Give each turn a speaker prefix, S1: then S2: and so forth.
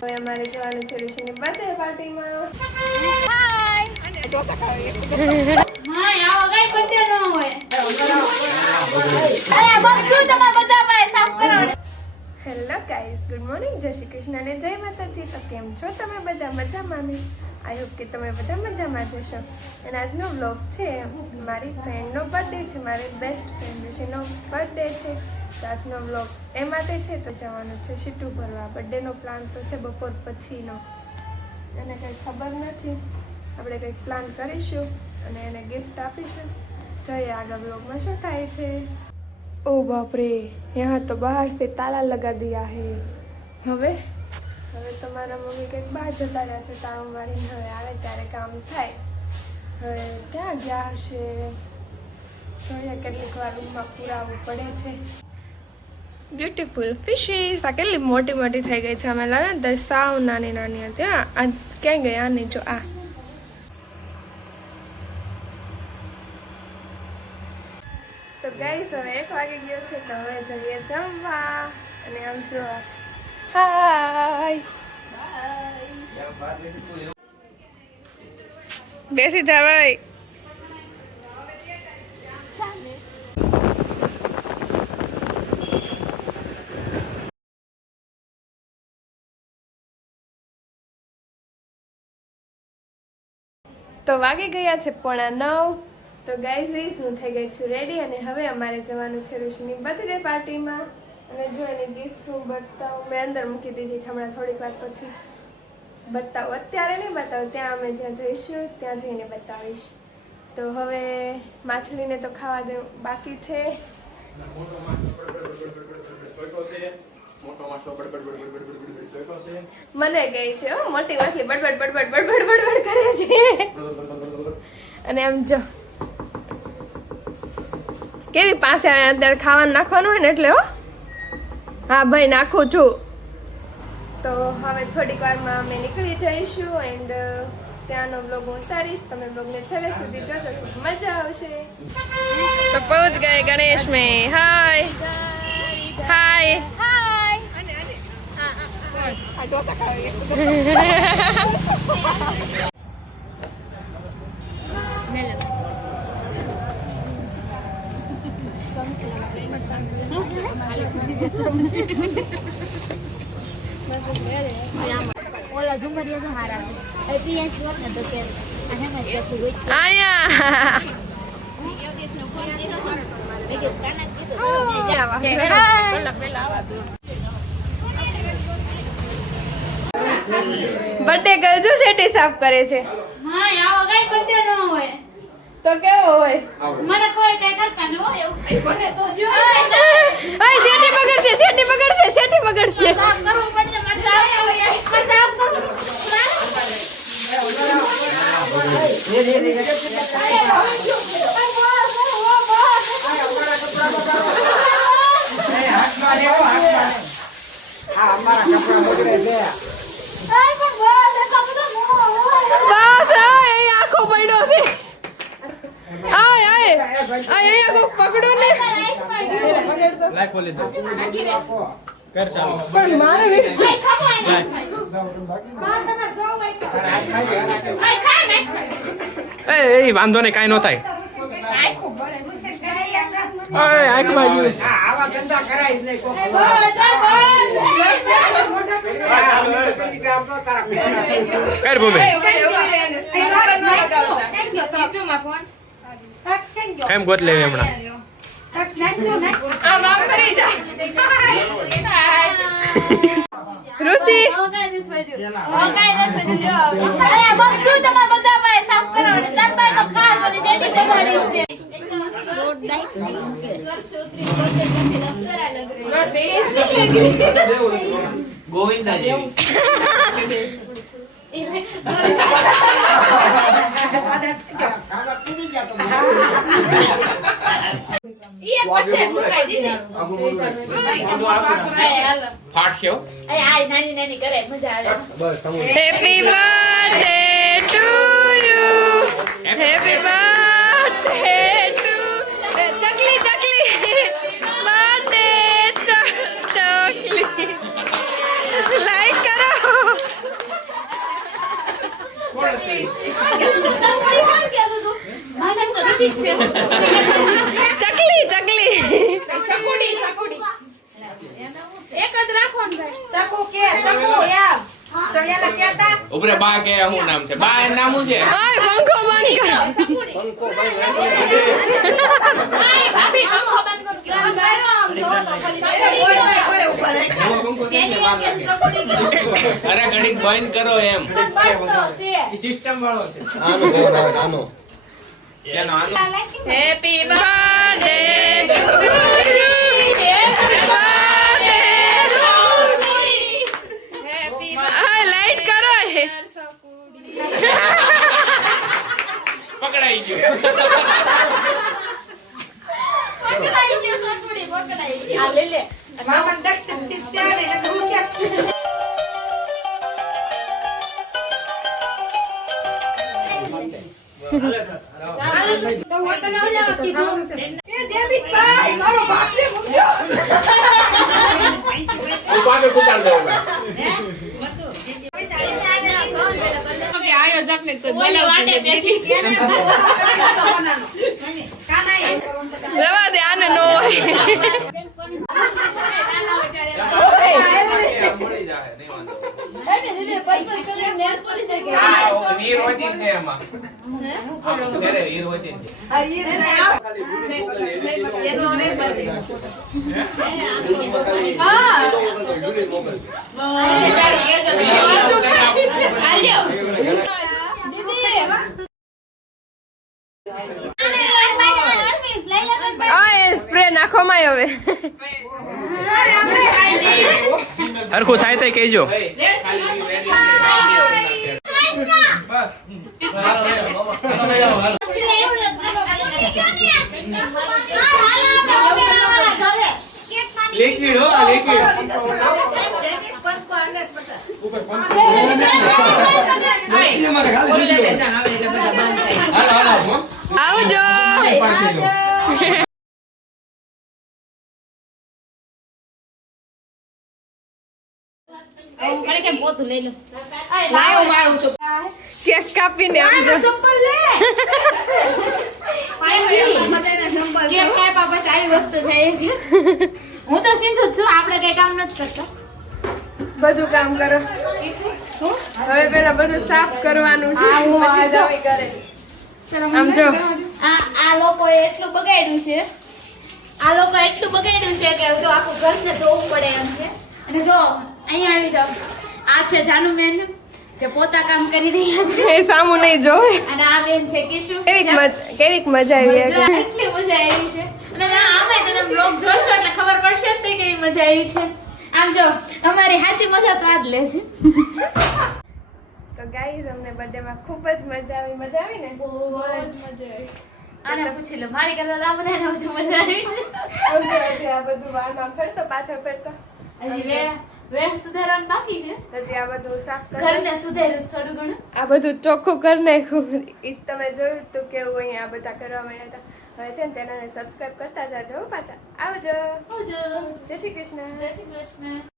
S1: હવે અમારે જવાનું છે ઋષિની બર્થડે પાર્ટીમાં
S2: હા આવો ગઈ બર્થડે નો હોય. અરે બધું તમારા બધા પાસે સાફ કરો.
S1: હેલો ગાઈસ ગુડ મોર્નિંગ જય શ્રી કૃષ્ણ અને જય માતાજી. તો કેમ છો તમે બધા? મજામાં ને આઈ હોપ કે તમે બધા મજામાં જશો અને આજનો વ્લોગ છે, મારી ફ્રેન્ડનો બર્થડે છે, મારી બેસ્ટ ફ્રેન્ડ વિશેનો બર્થડે છે. તો આજનો વ્લોગ એ માટે છે, તો જવાનું છે સીટું ભરવા. બર્થડેનો પ્લાન તો છે બપોર પછીનો. એને કંઈ ખબર નથી. આપણે કંઈક પ્લાન કરીશું અને એને ગિફ્ટ આપીશું. જઈએ આગળ વ્લોગમાં શું થાય છે. ઓ બાપરે, યહાં તો બહાર સે તાલા લગા દિયા હે. હવે? હવે તમારા મમ્મી કંઈક બહાર જતા રહ્યા છે તાળું મારીને હવે આવે ત્યારે કામ થાય. હવે ક્યાં ગયા હશે? જોઈએ કેટલીક વાર રૂમમાં પુરાવું પડે છે. બ્યુટીફુલ ફિશીસ આ કેટલી મોટી મોટી થઈ ગઈ છે. અમે લાવ્યા ને ત્યારે સાવ નાની નાની હતી, હા. આ ક્યાં ગયા? નહીં જો આ. તો ગાઈસ હવે એક વાગી ગયો છે તો હવે જઈએ જમવા. અને આમ જો હાય બેસી જા ભાઈ. તો વાગી ગયા છે પોણા નવ. તો ગાઈઝ હું થઈ ગઈ છું રેડી અને હવે અમારે જવાનું છે ઋષિની બર્થડે પાર્ટીમાં અને જો એની ગિફ્ટ હું બતાવું, મેં અંદર મૂકી દીધી છે હમણાં થોડીક વાર પછી. બતાવું. અત્યારે નહીં બતાવું, ત્યાં અમે જ્યાં જઈશું, ત્યાં જઈને બતાવીશ. તો હવે માછલીને તો ખાવા દેવું બાકી છે. મને ગઈ છે મોટી માછલી બડબડ બડબડ બડબડ બડબડ કરે છે. અને એમ જો. કેવી પાસે અંદર ખાવાનું નાખવાનું હોય ને એટલે, હો. હા ભાઈ નાખું છું તો હવે થોડીક વારમાં અમે નીકળી જઈશું એન્ડ ત્યાંનો બ્લોગ હું ઉતારીશ. તમે બ્લોગને છેલ્લે સુધી જોજો ખૂબ મજા આવશે. તો પહોંચ ગયે ગણેશ મેં. હાય હાય
S2: ઓલા
S1: બર્થડે ગર્લ જો શેટી સાફ કરે છે?
S2: હા આવો કઈ બર્થડે નો હોય.
S1: તો કેવો હોય
S2: મને કોઈ કઈ કરતા ન હોય એવું મને તો જો
S1: આય શેટી પકડશે શેટી પકડશે શેટી પકડશે
S2: સાફ કરવું પડશે મને સાફ કરવું મને સાફ કરવું આય પણ બસ એટલા બધા ન હોય
S1: બસ આય અહીં આખો પડ્યો છે આય આય આય પકડો ને?
S3: લાઈક ખોલી દો. કર ચાલો.
S1: પણ મારે બી-
S3: એ એ વાંધો નહીં કાંઈ ન થાય. કર ભૂમિ. કેમ ગોત લેવી હમણાં?
S1: આ ઋષિ.
S4: ગોવિંદા જેવી. ફાટશે.
S2: નાની નાની કરે મજા આવે.
S1: Happy birthday to you happy birthday to ચકલી ચકલી બર્થડે ચકલી લાઈક કરો ચકલી ચકલી.
S5: સકુડી સકુડી. એક જ રાખો ને ભાઈ
S6: સકુ કે સકુ એમ.
S4: ઉપરે બા કે શું નામ છે? બા એનું નામ છે?
S1: ઓય પંખો બંધ કર.
S5: આય ભાભી પંખો બંધ કરો. કે આમ બાયરો આમ જો તો ખાલી
S6: અરે
S4: ઘડીક બંધ કરો એમ.
S5: સિસ્ટમ વાળો છે.
S4: આનો
S1: happy birthday to you happy birthday
S5: happy
S1: આ લાઈટ કરો હે
S4: પકડાઈ ગયો
S5: પકડાઈ ગયો સકુડી પકડાઈ ગયો
S6: આ લે લે મામા દક્ષિણ ચાલે ને તું
S1: રવા દે આને નો હોય સ્પ્રે નાખો માય હવે.
S3: હરખું થાય તો કહેજો
S4: ભાઈ, ખાલી ready છે.
S7: લિક્વિડ હો આ એમાં ખાલી દીધું
S1: કેક કાપીને
S2: હું તો સિંધુ છું આપણે કઈ કામ નથી કરતા
S1: બધું કામ કરો હવે પેલા બધું સાફ કરવાનું છે
S2: આ આ લોકોએ એટલું બગાડ્યું છે આ લોકો એટલું બગાડ્યું છે કે આખું ઘરને ધોવું પડે એમ છે. અને જો અહીંયા આવી જાઓ. આ છે જાનુ બેન જે પોતા કામ કરી રહ્યા છે.
S1: એ સામુ નહીં જોવે.
S2: અને આ બેન છે કિશુ.
S1: કેવી મજા કેવી મજા આવી
S2: એટલી મજા આવી છે. અને આમે તમે બ્લોગ જોશો એટલે ખબર પડશે જ કેવી મજા આવી છે. આમ જો અમારી સાચી મજા તો આ જ લે છે.
S1: તો ગાઈઝ અમને બર્થડે માં ખૂબ જ મજા આવી. મજા આવી ને?
S2: બહુ જ મજા આવી. આને પૂછી લો મારી કરતા આ બધાને વધુ મજા આવી.
S1: આ બધું વારમાં ફરતો પાછળ ફરતો.
S2: હજી વે વે સુધારવાનું બાકી છે.
S1: પછી આ બધું સાફ કરો
S2: ઘરને સુધાર્યું થોડું ઘણું.
S1: આ બધું ચોખ્ખું કરી નાખ્યું. ઈ તમે જોયું તું કેવું અહીંયા આ બધા કરવા માંડ્યા હતા. હવે છે ને ચેનલને સબસ્ક્રાઇબ કરતા જાજો પાછા. આવજો.
S2: આવજો.
S1: જય શ્રી કૃષ્ણ.
S2: જય શ્રી કૃષ્ણ.